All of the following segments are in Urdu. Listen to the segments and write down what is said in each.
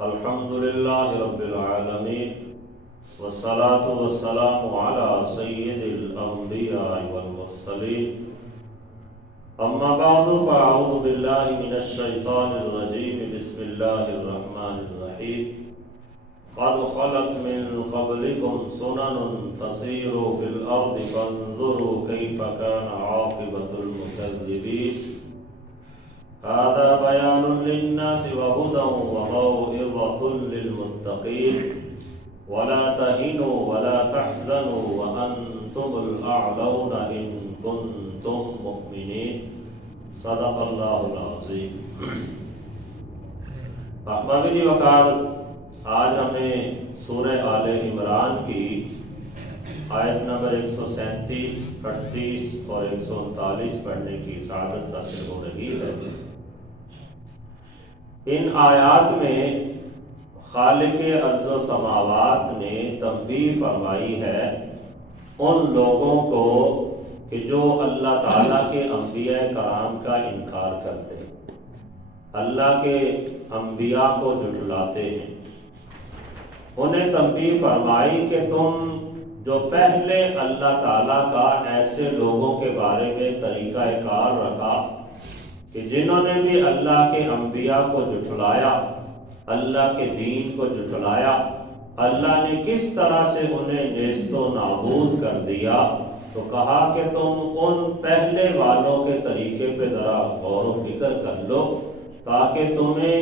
الحمد لله رب العالمين والصلاة والسلام على سيد الأنبياء والمرسلين أما بعد فأعوذ بالله من الشيطان الرجيم بسم الله الرحمن الرحيم قد خلت من قبلكم سنن فسيروا في الأرض فانظروا كيف كان عاقبة المكذبين هذا بيان للناس وهدى وموعظة للمتقين ولا تهنوا ولا تحزنوا وأنتم الأعلون إن كنتم مؤمنين صدق الله العظيم. احباب دی وقار، آج ہمیں سورہ آل عمران کی آیت نمبر 137، 38 اور 139 پڑھنے کی سعادت حاصل ہو رہی ہے. ان آیات میں خالق ارض و سماوات نے تنبیہ فرمائی ہے ان لوگوں کو کہ جو اللہ تعالیٰ کے انبیاء کرام کا انکار کرتے ہیں، اللہ کے انبیاء کو جھٹلاتے ہیں. انہیں تنبیہ فرمائی کہ تم جو پہلے اللہ تعالیٰ کا ایسے لوگوں کے بارے میں طریقہ کار رکھا کہ جنہوں نے بھی اللہ کے انبیاء کو جھٹلایا، اللہ کے دین کو جھٹلایا، اللہ نے کس طرح سے انہیں نیست و نابود کر دیا. تو کہا کہ تم ان پہلے والوں کے طریقے پہ ذرا غور و فکر کر لو تاکہ تمہیں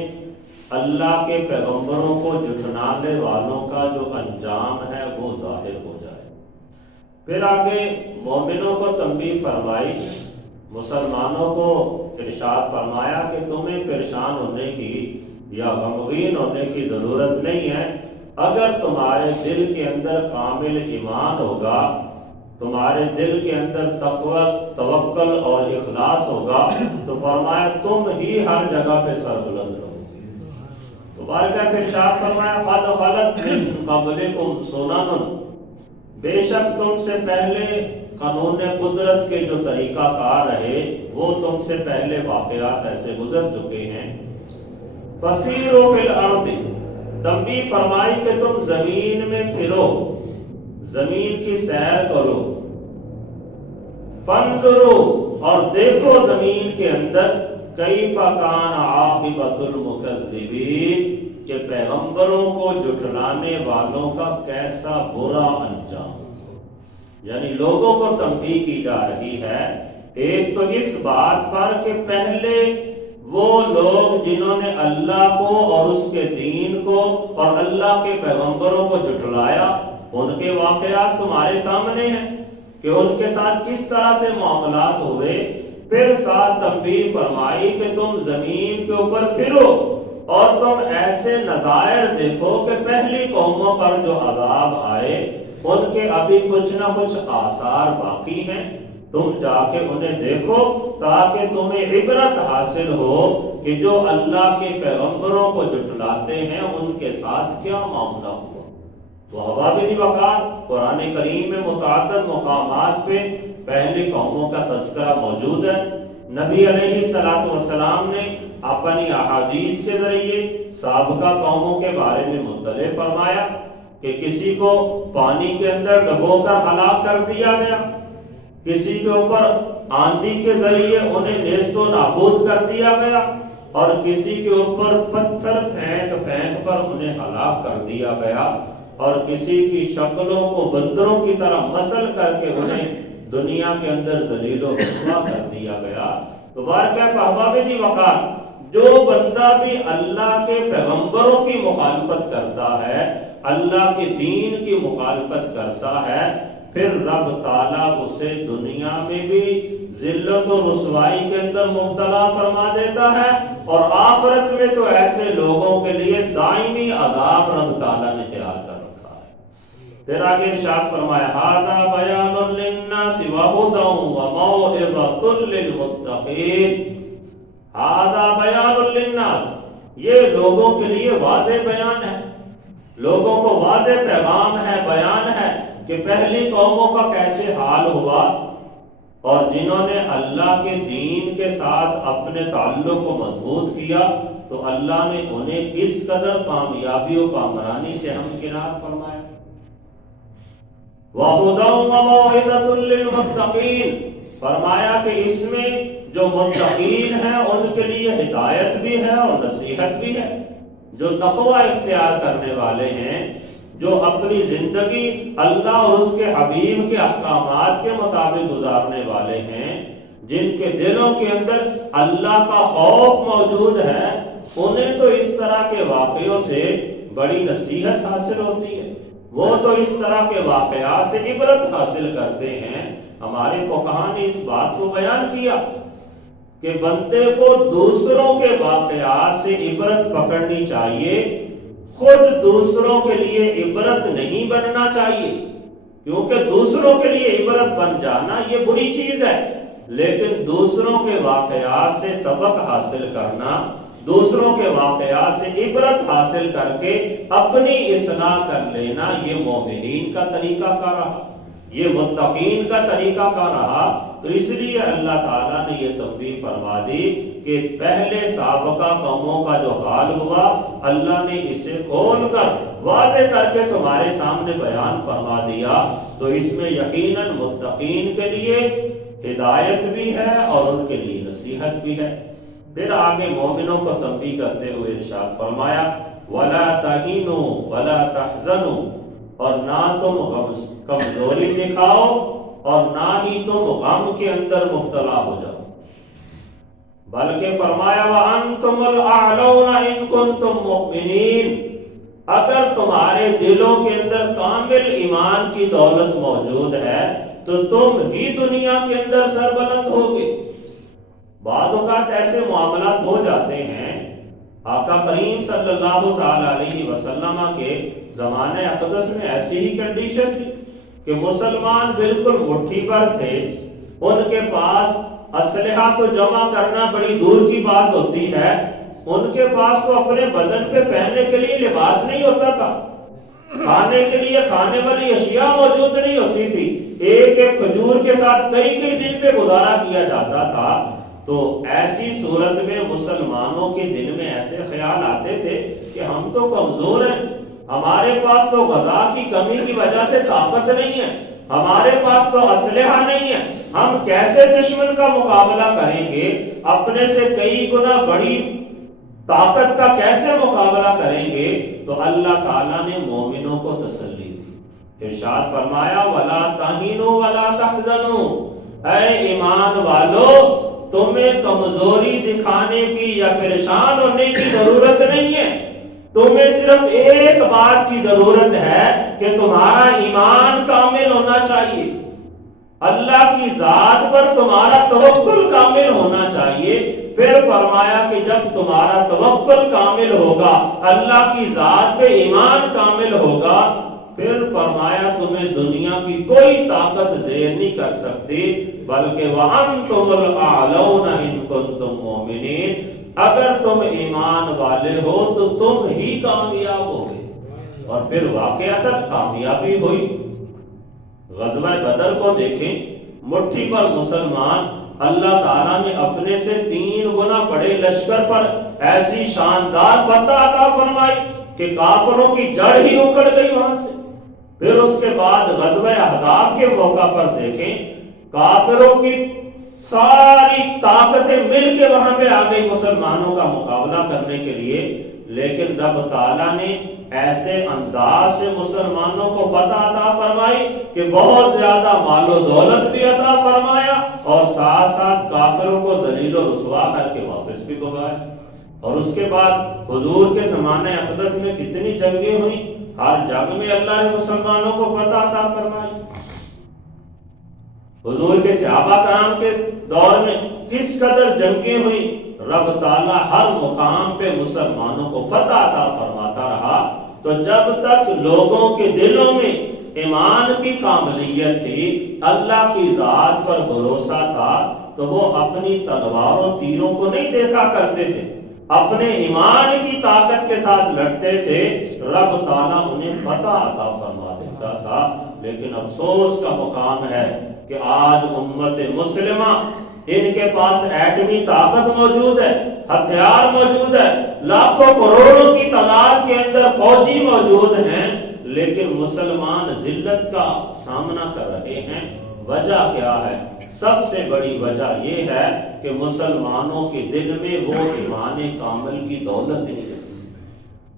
اللہ کے پیغمبروں کو جھٹلانے والوں کا جو انجام ہے وہ ظاہر ہو جائے. پھر آگے مومنوں کو تنبیہ فرمائی، مسلمانوں کو ارشاد فرمایا کہ تمہیں پریشان ہونے کی یا غمگین ہونے کی ضرورت نہیں ہے. اگر تمہارے دل کے اندر کامل ایمان ہوگا، تمہارے دل کے اندر تقوی، توکل اور اخلاص ہوگا تو فرمایا تم ہی ہر جگہ پہ سربلند رہو. بارگاہ پہ ارشاد فرمایا قد خلت من قبلکم سنن، بے شک تم سے پہلے قانون قدرت کے جو طریقہ کار رہے وہ تم سے پہلے واقعات ایسے گزر چکے ہیں. فسیروا فی الارض، تنبیہ فرمائی کہ تم زمین میں پھرو، زمین کی سیر کرو. فانظروا، اور دیکھو زمین کے اندر کیف کان عاقبۃ المکذبین، کہ پیغمبروں کو جھٹلانے والوں کا کیسا برا انجام. یعنی لوگوں کو تنبیہ کی جا رہی ہے ایک تو اس بات پر کہ پہلے وہ لوگ جنہوں نے اللہ کو اور اس کے دین کو اور اللہ کے پیغمبروں کو جھٹلایا ان کے واقعات تمہارے سامنے ہیں کہ ان کے ساتھ کس طرح سے معاملات ہوئے. پھر ساتھ تنبیہ فرمائی کہ تم زمین کے اوپر پھرو اور تم ایسے نظائر دیکھو کہ پہلی قوموں پر جو عذاب آئے ان کے ابھی کچھ نہ کچھ آثار باقی ہیں. تم جا کے انہیں دیکھو تاکہ تمہیں عبرت حاصل ہو کہ جو اللہ کے پیغمبروں کو جھٹلاتے ہیں ان کے ساتھ کیا معاملہ ہوا. تو احباب دی وقار، قرآن کریم میں متعدد مقامات پہ پہلی قوموں کا تذکرہ موجود ہے. نبی علیہ الصلوۃ والسلام نے اپنی احادیث کے ذریعے سابقہ قوموں کے بارے میں مطلع فرمایا کہ کسی کو پانی کے اندر ڈبو کر ہلاک کر دیا گیا، کسی کے اوپر آندھی کے ذریعے انہیں نیست و نابود کر دیا گیا، اور کسی کے اوپر پتھر پھینک پھینک کر انہیں ہلاک کر دیا گیا، اور کسی کی شکلوں کو بندروں کی طرح مسل کر کے انہیں دنیا کے اندر ذلیل و رسوا کر دیا گیا. تو بارگاہ احباب دی وقار، جو بندہ بھی اللہ کے پیغمبروں کی مخالفت کرتا ہے، اللہ کے دین کی مخالفت کرتا ہے، پھر رب تعالیٰ اسے دنیا میں بھی ذلت و رسوائی کے اندر مبتلا فرما دیتا ہے، اور آخرت میں تو ایسے لوگوں کے لیے دائمی عذاب رب تعالیٰ نے تیار کر رکھا ہے. پھر آگے ارشاد فرمایا ھذا بیان للناس وہدی وموعظۃ للمتقین. ھذا بیان للناس، یہ لوگوں کے لیے واضح بیان ہے، لوگوں کو واضح پیغام ہے، بیان ہے کہ پہلی قوموں کا کیسے حال ہوا، اور جنہوں نے اللہ کے دین کے ساتھ اپنے تعلق کو مضبوط کیا، تو اللہ نے انہیں کس قدر کامیابی و کامرانی سے ہمکنار فرمایا۔ وَهُدًى وَمَوْعِظَةٌ لِّلْمُتَّقِينَ، فرمایا کہ اس میں جو متقین ہیں ان کے لیے ہدایت بھی ہے اور نصیحت بھی ہے۔ جو تقوی اختیار کرنے والے ہیں، جو اپنی زندگی اللہ اور اس کے حبیب کے احکامات کے مطابق گزارنے والے ہیں، جن کے دلوں کے اندر اللہ کا خوف موجود ہے، انہیں تو اس طرح کے واقعوں سے بڑی نصیحت حاصل ہوتی ہے، وہ تو اس طرح کے واقعات سے عبرت حاصل کرتے ہیں۔ ہمارے فقہاء نے اس بات کو بیان کیا کہ بندے کو دوسروں کے واقعات سے عبرت پکڑنی چاہیے، خود دوسروں کے لیے عبرت نہیں بننا چاہیے، کیونکہ دوسروں کے لیے عبرت بن جانا یہ بری چیز ہے، لیکن دوسروں کے واقعات سے سبق حاصل کرنا، دوسروں کے واقعات سے عبرت حاصل کر کے اپنی اصلاح کر لینا، یہ مومنین کا طریقہ کار رہا، یہ متقین کا طریقہ کار رہا۔ تو اس لیے اللہ تعالیٰ نے یہ تنبیہ فرما دی کہ پہلے سابقہ قوموں کا جو حال ہوا، اللہ نے اسے کھول کر واضح کر کے تمہارے سامنے بیان فرما دیا۔ تو اس میں یقیناً متقین کے لیے ہدایت بھی ہے اور ان کے لیے نصیحت بھی ہے۔ پھر آگے مومنوں کو تنبیہ کرتے ہوئے ارشاد فرمایا وَلَا تَهِنُوا وَلَا تَحْزَنُوا، اور نہ تم کمزوری دکھاؤ اور نہ ہی تم غم کے اندر مبتلا ہو جاؤ، بلکہ فرمایا وَأَنْتُمُ الْأَعْلَوْنَ إِن كُنتُم مُؤْمِنِينَ، اگر تمہارے دلوں کے اندر کامل ایمان کی دولت موجود ہے تو تم ہی دنیا کے اندر سربلند ہوگے۔ بعض اوقات ایسے معاملات ہو جاتے ہیں، آقا کریم صلی اللہ تعالی علیہ وسلم کے زمانہ اقدس میں ایسی ہی کنڈیشن تھی کہ مسلمان بالکل مٹھی پر تھے، ان کے پاس اسلحہ تو جمع کرنا بڑی دور کی بات ہوتی ہے، ان کے پاس تو اپنے بدن پہ پہننے کے لیے لباس نہیں ہوتا تھا، کھانے کے لیے کھانے والی اشیاء موجود نہیں ہوتی تھی، ایک ایک کھجور کے ساتھ کئی کئی دن پہ گزارا کیا جاتا تھا۔ تو ایسی صورت میں مسلمانوں کے دل میں ایسے خیال آتے تھے کہ ہم تو کمزور ہیں، ہمارے پاس تو غذا کی کمی کی وجہ سے طاقت نہیں ہے، ہمارے پاس تو اسلحہ نہیں ہے، ہم کیسے دشمن کا مقابلہ کریں گے، اپنے سے کئی گنا بڑی طاقت کا کیسے مقابلہ کریں گے۔ تو اللہ تعالیٰ نے مومنوں کو تسلی دی، ارشاد فرمایا وَلَا تَهِنُوا وَلَا تَحْزَنُوا، اے ایمان والو تمہیں کمزوری دکھانے کی یا پریشان ہونے کی ضرورت نہیں ہے، تمہیں صرف ایک بات کی ضرورت ہے کہ تمہارا ایمان کامل ہونا چاہیے، اللہ کی ذات پر تمہارا توکل کامل ہونا چاہیے۔ پھر فرمایا کہ جب تمہارا توکل کامل ہوگا، اللہ کی ذات پہ ایمان کامل ہوگا، پھر فرمایا تمہیں دنیا کی کوئی طاقت زیر نہیں کر سکتی، بلکہ وَأَنْتُمُ الْأَعْلَوْنَ إِن كُنتُم مُؤْمِنِينَ، اگر تم ایمان والے ہو تو تم ہی کامیاب ہوگے۔ اور پھر واقعتاً کامیابی ہوئی۔ غزوہ بدر کو دیکھیں، مٹھی پر مسلمان، اللہ تعالیٰ نے اپنے سے 3 گنا بڑے لشکر پر ایسی شاندار فتح عطا فرمائی کہ کافروں کی جڑ ہی اکھڑ گئی وہاں سے۔ پھر اس کے بعد غزوہ احزاب کے موقع پر دیکھیں، کافروں کی ساری طاقتیں مل کے وہاں پہ آ گئی مسلمانوں کا مقابلہ کرنے کے لیے، لیکن رب تعالیٰ نے ایسے انداز سے مسلمانوں کو فتح عطا فرمائی کہ بہت زیادہ مال و دولت بھی عطا فرمایا اور ساتھ ساتھ کافروں کو ذلیل و رسوا کر کے واپس بھی بھگایا۔ اور اس کے بعد حضور کے زمانے اقدس میں کتنی جنگیں ہوئیں، ہر جنگ میں اللہ نے مسلمانوں کو فتح عطا فرمائی۔ حضور کے صحابہ کرام کے دور میں کس قدر جنگیں ہوئیں، رب تعالیٰ ہر مقام پہ مسلمانوں کو فتح عطا فرماتا رہا۔ تو جب تک لوگوں کے دلوں میں ایمان کی کاملیت تھی، اللہ کی ذات پر بھروسہ تھا، تو وہ اپنی تلواروں تیروں کو نہیں دیکھا کرتے تھے، اپنے ایمان کی طاقت کے ساتھ لڑتے تھے، رب تعالیٰ انہیں فتح عطا فرما دیتا تھا۔ لیکن افسوس کا مقام ہے کہ آج امت مسلمہ ان کے پاس ایٹمی طاقت موجود ہے، ہتھیار موجود ہے، لاکھوں کروڑوں کی تعداد کے اندر فوجی موجود ہیں، لیکن مسلمان ذلت کا سامنا کر رہے ہیں۔ وجہ کیا ہے؟ سب سے بڑی وجہ یہ ہے کہ مسلمانوں کے دل میں وہ ایمان کامل کی دولت نہیں ہے،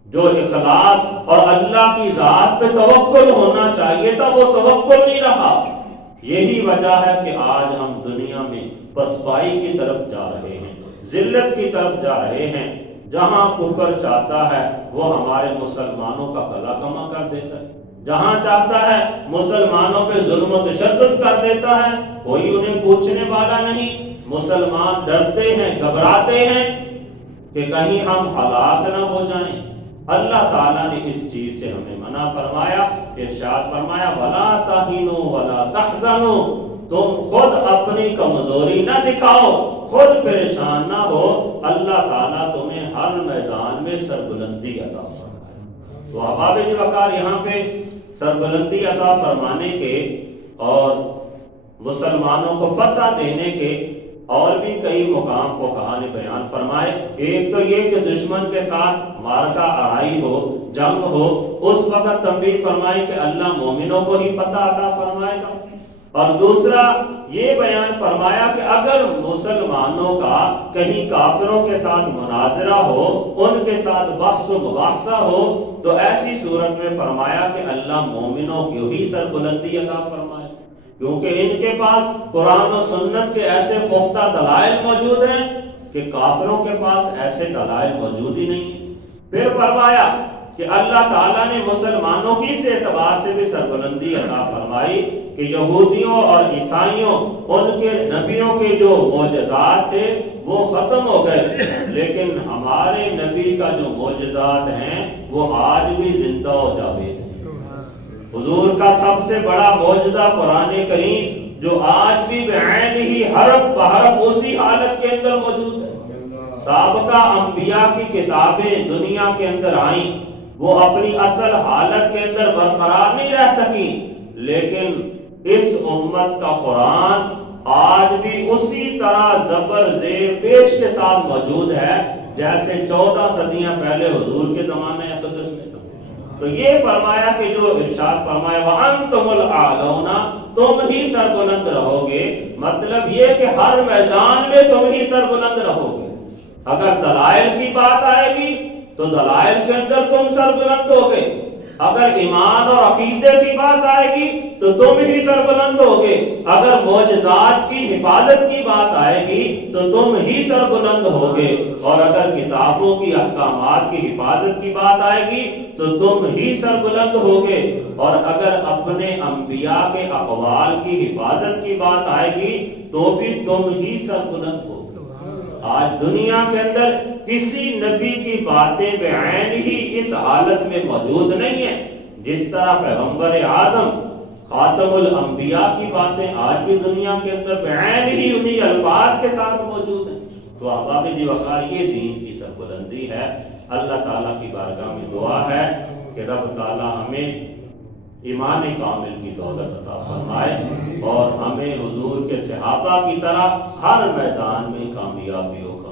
جو اخلاص اور اللہ کی ذات پہ توکل ہونا چاہیے تھا وہ توکل نہیں رہا۔ یہی وجہ ہے کہ آج ہم دنیا میں پسپائی کی طرف جا رہے ہیں، ذلت کی طرف جا رہے ہیں۔ جہاں کفر چاہتا ہے وہ ہمارے مسلمانوں کا گلا کما کر دیتا ہے، جہاں چاہتا ہے مسلمانوں پہ ظلم و تشدد کر دیتا ہے، کوئی انہیں پوچھنے والا نہیں۔ مسلمان ڈرتے ہیں، گھبراتے ہیں کہ کہیں ہم ہلاک نہ ہو جائیں۔ اللہ تعالیٰ نے اس چیز سے ہمیں منع فرمایا، ارشاد فرمایا وَلَا تَهِنُوا وَلَا تَحْزَنُوا، تم خود اپنی کمزوری نہ دکھاؤ، خود پریشان نہ ہو، اللہ تعالیٰ تمہیں ہر میدان میں سربلندی عطا فرمائے۔ تو احباب جی وقار یہاں پہ سربلندی عطا فرمانے کے اور مسلمانوں کو فتح دینے کے اور بھی کئی مقام کو کہا نے بیان فرمائے۔ ایک تو یہ کہ دشمن کے ساتھ مارکہ آرائی ہو، جنگ ہو، اس وقت تنبیہ فرمائی کہ اللہ مومنوں کو ہی فتح عطا فرمائے گا، اور دوسرا یہ بیان فرمایا کہ اگر مسلمانوں کا کہیں کافروں کے ساتھ مناظرہ ہو، ان کے ساتھ بحث و مباحثہ ہو، تو ایسی صورت میں فرمایا کہ اللہ مومنوں کو ہی سربلندی عطا فرمائے، کیونکہ ان کے پاس قرآن و سنت کے ایسے پختہ دلائل موجود ہیں کہ کافروں کے پاس ایسے دلائل موجود ہی نہیں ہیں۔ پھر فرمایا کہ اللہ تعالیٰ نے مسلمانوں کی اس اعتبار سے بھی سربلندی عطا فرمائی کہ یہودیوں اور عیسائیوں ان کے نبیوں کے جو معجزات تھے وہ ختم ہو گئے، لیکن ہمارے نبی کا جو معجزات ہیں وہ آج بھی زندہ و جاوید ہیں۔ حضور کا سب سے بڑا معجزہ قرآن کریم جو آج بھی بعین ہی حرف بحرف اسی حالت کے اندر موجود ہے۔ سابقہ انبیاء کی کتابیں دنیا کے اندر آئیں، وہ اپنی اصل حالت کے اندر برقرار نہیں رہ سکیں، لیکن اس امت کا قرآن آج بھی اسی طرح زبر زیر پیش کے ساتھ موجود ہے جیسے 14 صدیاں پہلے حضور کے زمانے اقدس میں تھا۔ تو یہ فرمایا کہ جو ارشاد فرمایا وَأَنْتُمُ الْأَعْلَوْنَ، تم ہی سربلند رہو گے، مطلب یہ کہ ہر میدان میں تم ہی سربلند رہو گے۔ اگر دلائل کی بات آئے گی تو دلائل کے اندر تم سربلند ہوگے، اگر ایمان اور عقیدے کی بات آئے گی تو تم ہی سربلند ہوگے، اگر معجزات کی حفاظت کی بات آئے گی تو تم ہی سربلند ہوگے، اور اگر کتابوں کی احکامات کی حفاظت کی بات آئے گی تو تم ہی سربلند ہوگے، اور اگر اپنے انبیاء کے اقوال کی حفاظت کی بات آئے گی تو بھی تم ہی سربلند ہوگے۔ آج دنیا کے اندر کسی نبی کی باتیں بعین ہی اس حالت میں موجود نہیں ہیں، جس طرح پیغمبر آدم خاتم الانبیاء کی باتیں آج بھی دنیا کے اندر بعین ہی انہی الفاظ کے ساتھ موجود ہیں۔ تو احباب جی وقار یہ دین کی سربلندی ہے۔ اللہ تعالیٰ کی بارگاہ میں دعا ہے کہ رب تعالیٰ ہمیں ایمان کامل کی دولت عطا فرمائے اور ہمیں حضور کے صحابہ کی طرح ہر میدان میں کامیابیوں کا